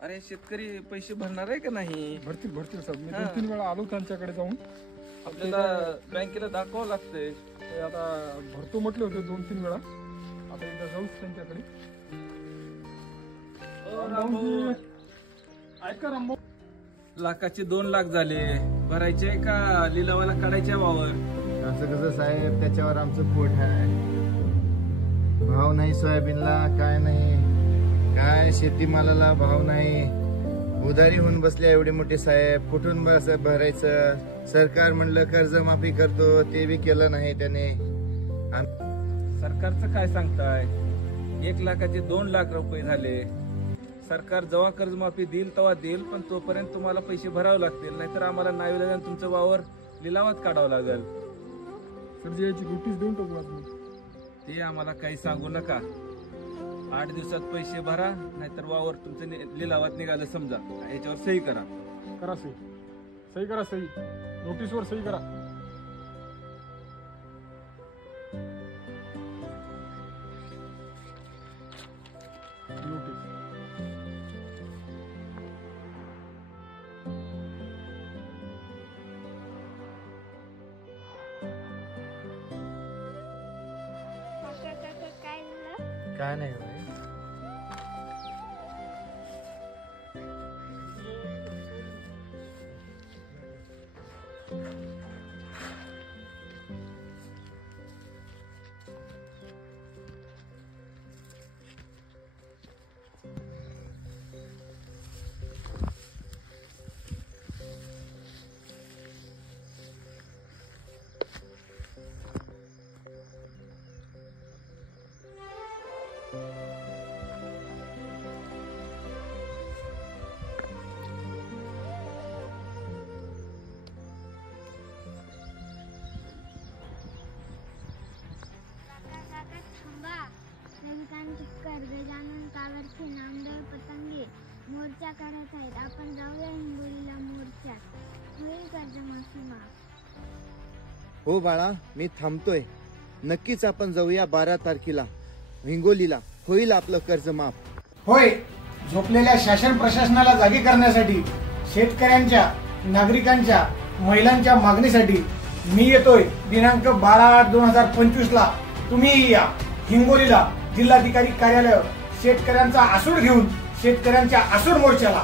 अरे शेतकरी पैसे भरणार आहे का नाही? भरतील साहेब. मी 2-3 वेळा आलो त्यांच्याकडे जाऊन. आपल्याला बँकेला दाखवावं लागतंय. ते आता भरतो म्हटले होते 2-3 वेळा. आता एकदा जाऊच त्यांच्याकडे. ऐका रामभाऊ, लाखाचे 2 लाख झाले. भरायचे का लिलावाला काढायचे वावर? असं कसं साहेब, त्याच्यावर आमचं पोट आहे. भाव नाही सोयाबीनला, काय नाही, काय शेतीमालाला भाव नाही. उधारी होऊन बसले एवढे मोठे साहेब, कुठून भरायचं? सरकार म्हणलं कर्जमाफी करतो, ते बी केलं नाही त्याने. सरकारचं काय सांगताय? 1 लाखाचे 2 लाख रुपये झाले. सरकार जेव्हा कर्जमाफी देईल तेव्हा देईल, पण तोपर्यंत तुम्हाला पैसे भरावे लागतील, नाहीतर आम्हाला नाईलाजाने तुमचं वावर लिलावात काढावं लागेल. सर याची नोटीस देऊन टाकू आपण. ते आम्हाला काही सांगू नका. 8 दिवसात पैसे भरा, नाहीतर वावर तुमचं लिलावात निघालं समजा. याच्यावर सही करा. करा सही. सही करा. सही नोटीसवर सही करा. नोटीस. काय नाही भाई. गजानन कावडखे, नामदेव पतंगे मोर्चा काढत आहेत. आपण जाऊया हिंगोलीला मोर्चात. होईल कर्जमाफी माफ. हो बाळा, मी थांबतोय. नक्कीच आपण जाऊया 12 तारखेला हिंगोलीला. होईल आपलं कर्ज माफ. होय. झोपलेल्या शासन प्रशासनाला जागी करण्यासाठी, शेतकऱ्यांच्या, नागरिकांच्या, महिलांच्या मागणीसाठी मी येतोय. दिनांक 12/8/2025 ला तुम्ही या हिंगोलीला जिल्हाधिकारी कार्यालय. शेतकऱ्यांचा आसूड घेऊन शेतकऱ्यांच्या आसूड मोर्चाला.